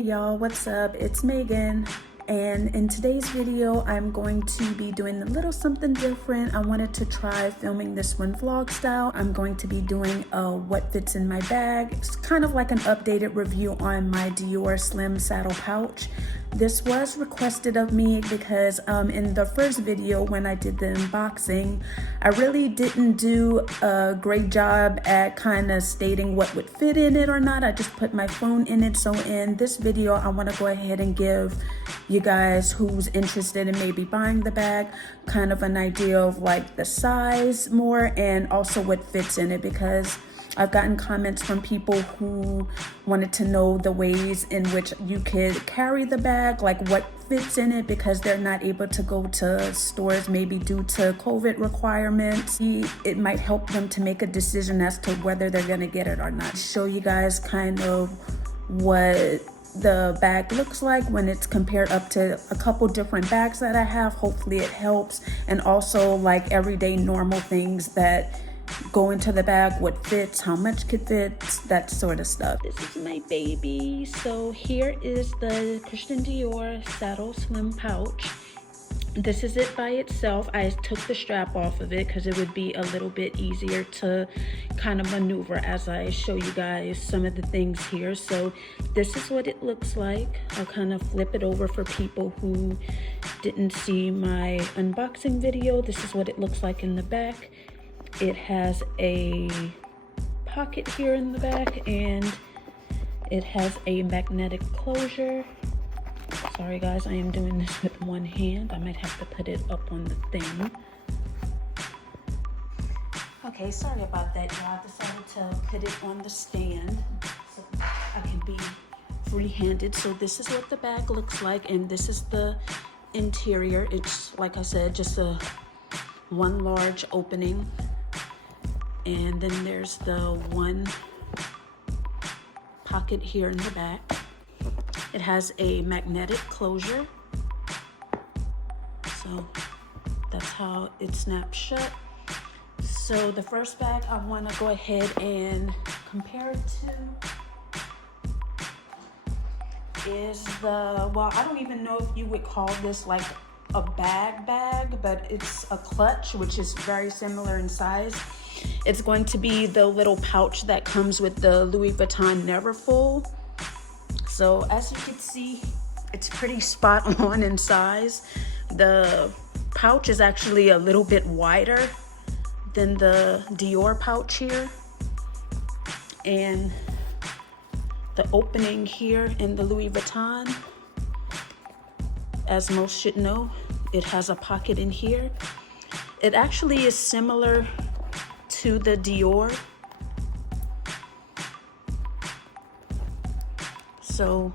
Y'all, what's up? It's Megan, and in today's video I'm going to be doing a little something different. I wanted to try filming this one vlog style. I'm going to be doing a what fits in my bag. It's kind of like an updated review on my Dior slim saddle pouch. This was requested of me because in the first video when I did the unboxing, I really didn't do a great job at kind of stating what would fit in it or not. I just put my phone in it. So in this video, I want to go ahead and give you guys who's interested in maybe buying the bag kind of an idea of like the size more and also what fits in it, because I've gotten comments from people who wanted to know the ways in which you could carry the bag, like what fits in it, because they're not able to go to stores maybe due to COVID requirements. It might help them to make a decision as to whether they're gonna get it or not. Show you guys kind of what the bag looks like when it's compared up to a couple different bags that I have. Hopefully it helps, and also like everyday normal things that go into the bag, what fits, how much could fit, that sort of stuff. This is my baby. So here is the Christian Dior saddle slim pouch. This is it by itself. I took the strap off of it because it would be a little bit easier to kind of maneuver as I show you guys some of the things here. So this is what it looks like. I'll kind of flip it over for people who didn't see my unboxing video. This is what it looks like in the back. It has a pocket here in the back, and it has a magnetic closure. Sorry guys, I am doing this with one hand. I might have to put it up on the thing. Okay, sorry about that, y'all. I decided to put it on the stand so I can be free-handed. So this is what the bag looks like, and this is the interior. It's, like I said, just one large opening. And then there's the one pocket here in the back. It has a magnetic closure. So that's how it snaps shut. So the first bag I want to go ahead and compare it to is the, well, I don't even know if you would call this like a bag, but it's a clutch, which is very similar in size. It's going to be the little pouch that comes with the Louis Vuitton Neverfull. So as you can see, it's pretty spot on in size. The pouch is actually a little bit wider than the Dior pouch here. And the opening here in the Louis Vuitton, as most should know, it has a pocket in here. It actually is similar to the Dior. So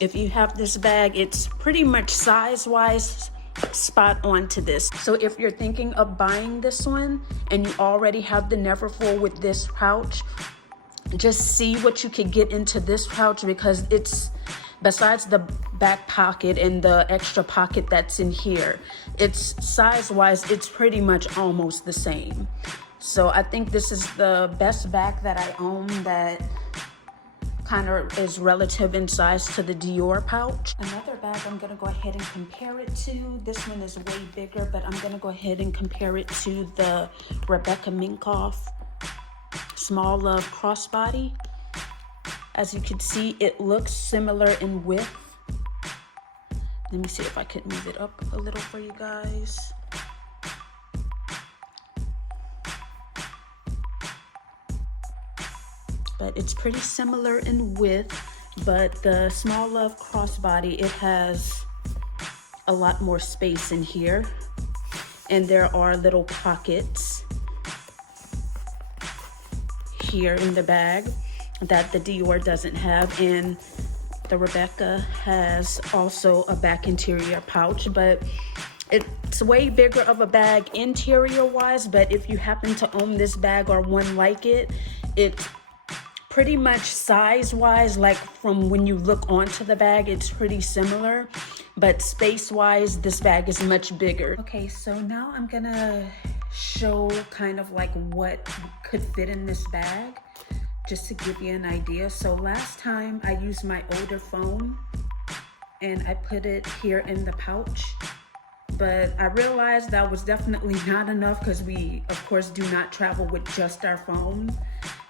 if you have this bag, it's pretty much size-wise spot on to this. So if you're thinking of buying this one and you already have the Neverfull with this pouch, just see what you could get into this pouch, because it's, besides the back pocket and the extra pocket that's in here, it's size-wise, it's pretty much almost the same. So I think this is the best bag that I own that kind of is relative in size to the Dior pouch. Another bag I'm gonna go ahead and compare it to, this one is way bigger, but I'm gonna go ahead and compare it to the Rebecca Minkoff Small Love Crossbody. As you can see, it looks similar in width. Let me see if I could move it up a little for you guys. But it's pretty similar in width, but the Small Love Crossbody, it has a lot more space in here. And there are little pockets here in the bag that the Dior doesn't have, and the Rebecca has also a back interior pouch, but it's way bigger of a bag interior wise. But if you happen to own this bag or one like it, it's pretty much size wise, like from when you look onto the bag, it's pretty similar, but space wise, this bag is much bigger. Okay, so now I'm gonna show kind of like what could fit in this bag. just to give you an idea. So last time I used my older phone and I put it here in the pouch, but I realized that was definitely not enough because we, of course, do not travel with just our phone.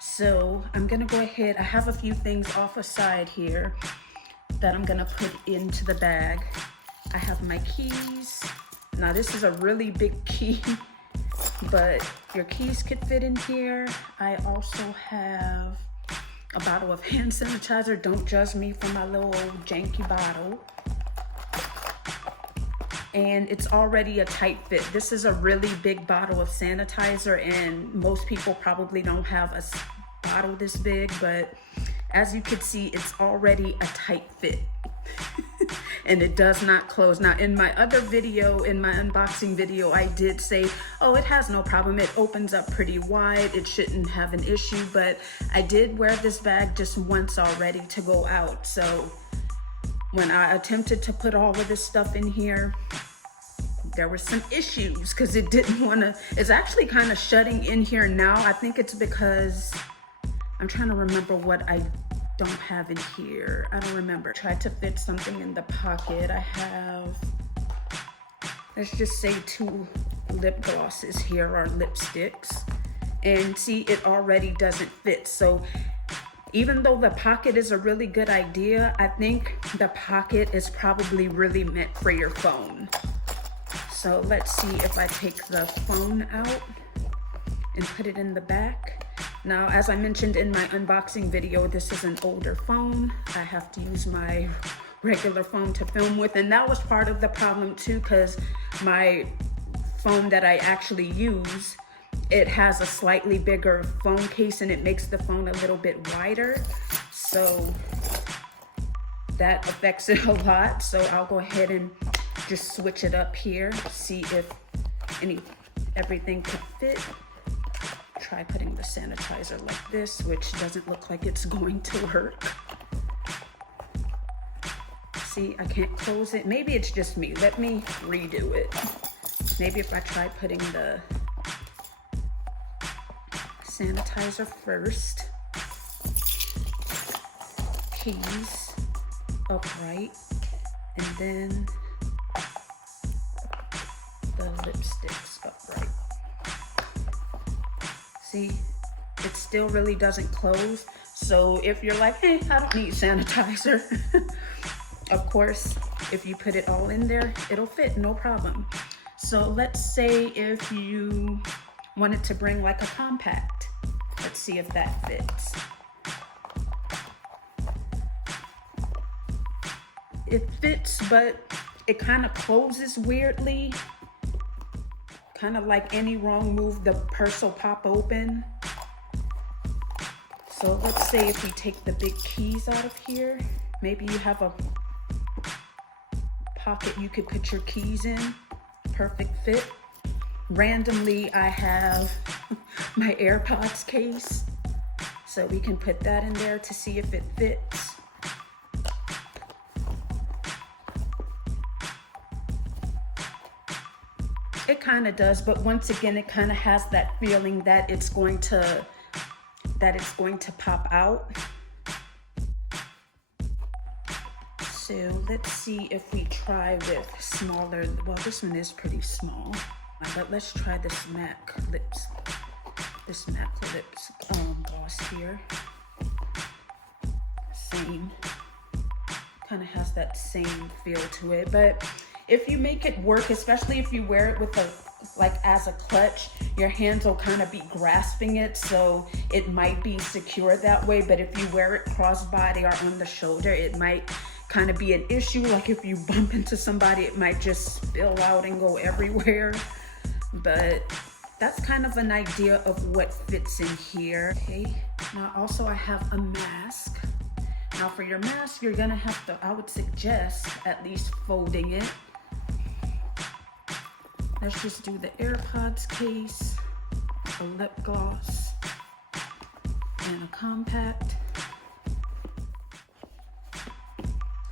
So I'm gonna go ahead, I have a few things off aside here that I'm gonna put into the bag. I have my keys. Now this is a really big key, but your keys could fit in here. I also have a bottle of hand sanitizer. Don't judge me for my little old janky bottle. And it's already a tight fit. This is a really big bottle of sanitizer, and most people probably don't have a bottle this big, but as you can see, it's already a tight fit. And it does not close. Now in my other video, in my unboxing video, I did say, oh, it has no problem. It opens up pretty wide. It shouldn't have an issue, but I did wear this bag just once already to go out. So when I attempted to put all of this stuff in here, there were some issues because it didn't want to, it's actually kind of shutting in here now. I think it's because, I'm trying to remember what I don't have in here. I don't remember. Tried to fit something in the pocket. I have, let's just say 2 lip glosses here, or lipsticks. And see, it already doesn't fit. So even though the pocket is a really good idea, I think the pocket is probably really meant for your phone. So let's see if I take the phone out and put it in the back. Now, as I mentioned in my unboxing video, this is an older phone. I have to use my regular phone to film with, and that was part of the problem too, because my phone that I actually use, it has a slightly bigger phone case and it makes the phone a little bit wider. So that affects it a lot. So I'll go ahead and just switch it up here, see if everything could fit. Try putting the sanitizer like this, which doesn't look like it's going to work. See, I can't close it. Maybe it's just me. Let me redo it. Maybe if I try putting the sanitizer first. Keys upright, and then the lipsticks upright. See, it still really doesn't close. So if you're like, hey, I don't need sanitizer, of course, if you put it all in there, it'll fit, no problem. So let's say if you wanted to bring like a compact. Let's see if that fits. It fits, but it kind of closes weirdly. Kind of like any wrong move, the purse will pop open. So let's say if we take the big keys out of here, maybe you have a pocket you could put your keys in. Perfect fit. Randomly, I have my AirPods case, so we can put that in there to see if it fits. It kind of does, but once again, it kind of has that feeling that it's going to pop out. So let's see if we try with smaller. Well, this one is pretty small, but let's try this MAC lips. This MAC lips gloss here. Same, kind of has that same feel to it, but if you make it work, especially if you wear it with as a clutch, your hands will kind of be grasping it, so it might be secure that way. But if you wear it crossbody or on the shoulder, it might kind of be an issue. Like if you bump into somebody, it might just spill out and go everywhere. But that's kind of an idea of what fits in here. Okay, now also I have a mask. Now for your mask, you're gonna have to, I would suggest at least folding it. Let's just do the AirPods case, a lip gloss, and a compact.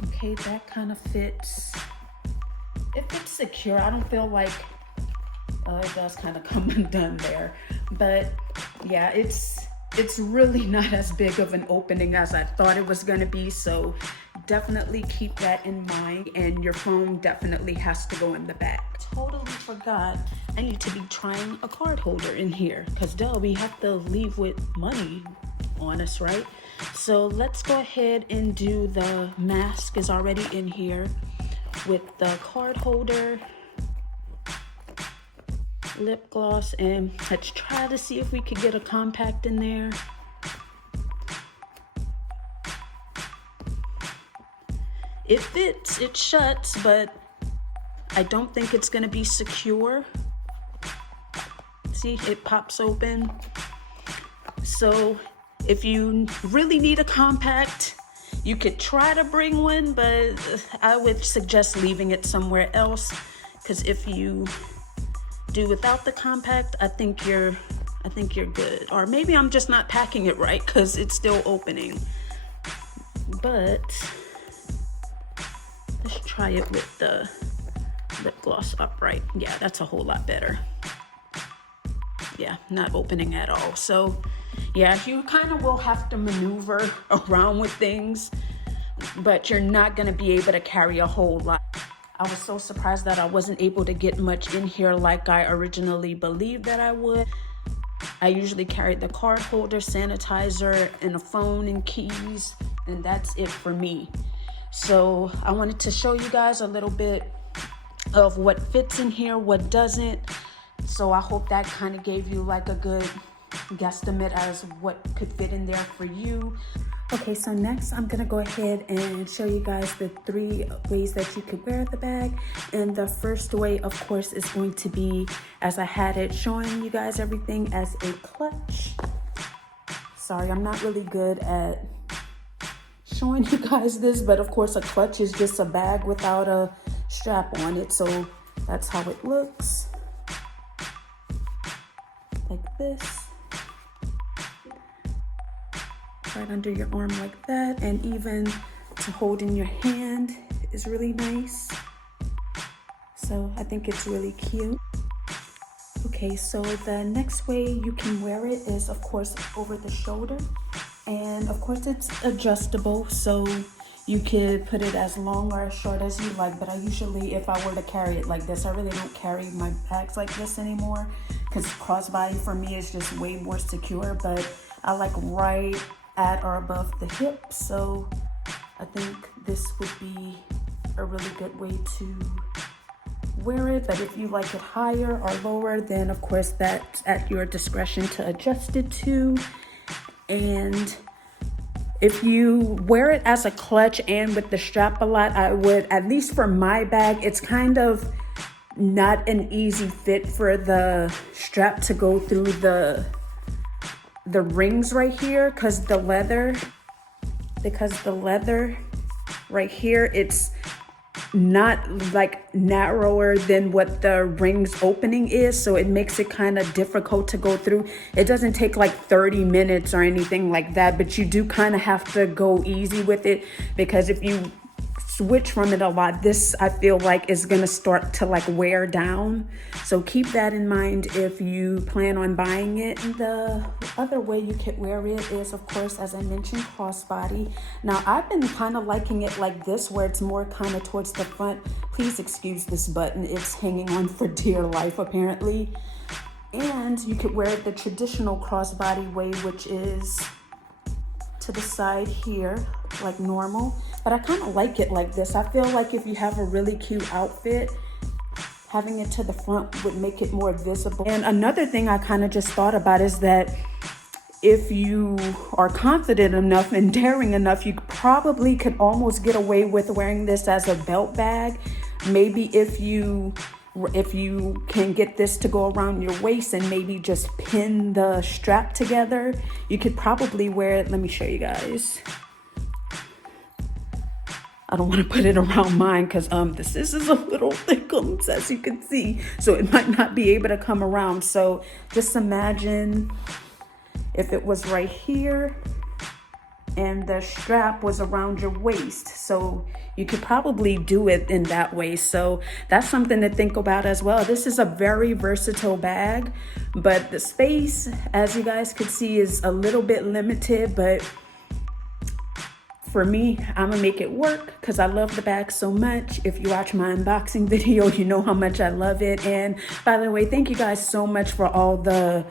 Okay, that kind of fits. If it's secure, I don't feel like, it does kind of come undone there. But yeah, it's it's really not as big of an opening as I thought it was gonna be, so definitely keep that in mind, and your phone definitely has to go in the back. Totally forgot, I need to be trying a card holder in here, because duh, we have to leave with money on us, right? So let's go ahead and do the mask is already in here with the card holder, lip gloss, and let's try to see if we could get a compact in there. It fits, it shuts, but I don't think it's gonna be secure. See, it pops open. So if you really need a compact, you could try to bring one, but I would suggest leaving it somewhere else, because if you do without the compact, I think you're good. Or maybe I'm just not packing it right because it's still opening. But let's try it with the lip gloss upright. Yeah, that's a whole lot better. Yeah, not opening at all. So yeah, you kind of will have to maneuver around with things, but you're not gonna be able to carry a whole lot. I was so surprised that I wasn't able to get much in here like I originally believed that I would. I usually carried the card holder, sanitizer, and a phone and keys, and that's it for me. So I wanted to show you guys a little bit of what fits in here, what doesn't. So I hope that kind of gave you like a good guesstimate as what could fit in there for you. Okay, so next I'm gonna go ahead and show you guys the 3 ways that you could wear the bag. And the first way, of course, is going to be, as I had it, showing you guys everything as a clutch. Sorry, I'm not really good at showing you guys this, but of course a clutch is just a bag without a strap on it. So that's how it looks, like this. Right under your arm like that, and even to hold in your hand is really nice. So I think it's really cute. Okay, so the next way you can wear it is, of course, over the shoulder. And of course it's adjustable, so you could put it as long or as short as you like. But I usually, if I were to carry it like this, I really don't carry my bags like this anymore, because crossbody for me is just way more secure. But I like right at or above the hip, so I think this would be a really good way to wear it. But if you like it higher or lower, then of course that's at your discretion to adjust it to. And if you wear it as a clutch and with the strap a lot, I would, at least for my bag, it's kind of not an easy fit for the strap to go through the rings right here, because the leather right here, it's not like narrower than what the rings opening is, so it makes it kind of difficult to go through. It doesn't take like 30 minutes or anything like that, but you do kind of have to go easy with it, because if you switch from it a lot, this I feel like is gonna start to like wear down. So keep that in mind if you plan on buying it. And the other way you could wear it is, of course, as I mentioned, crossbody. Now I've been kind of liking it like this, where it's more kind of towards the front. Please excuse this button, it's hanging on for dear life apparently. And you could wear it the traditional crossbody way, which is to the side here like normal. But I kind of like it like this. I feel like if you have a really cute outfit, having it to the front would make it more visible. And another thing I kind of just thought about is that if you are confident enough and daring enough, you probably could almost get away with wearing this as a belt bag. Maybe if you can get this to go around your waist and maybe just pin the strap together, you could probably wear it. Let me show you guys. I don't want to put it around mine because this is a little thick, as you can see, so it might not be able to come around. So just imagine if it was right here and the strap was around your waist. So you could probably do it in that way. So that's something to think about as well. This is a very versatile bag, but the space, as you guys could see, is a little bit limited, but for me, I'm gonna make it work because I love the bag so much. If you watch my unboxing video, you know how much I love it. And by the way, thank you guys so much for all the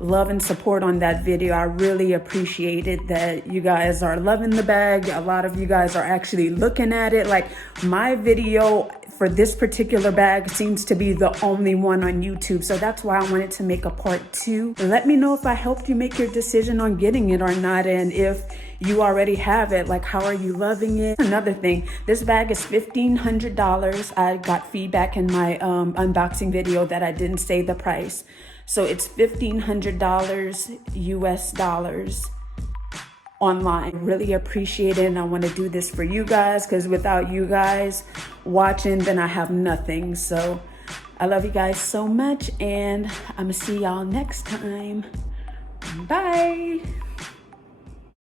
love and support on that video. I really appreciate it that you guys are loving the bag. A lot of you guys are actually looking at it. Like, my video for this particular bag seems to be the only one on YouTube. So that's why I wanted to make a part 2. Let me know if I helped you make your decision on getting it or not. And if you already have it, like, how are you loving it? Another thing, this bag is $1,500. I got feedback in my unboxing video that I didn't say the price. So it's $1,500 US dollars online. Really appreciate it, and I want to do this for you guys, because without you guys watching, then I have nothing. So I love you guys so much, and I'm gonna see y'all next time. Bye.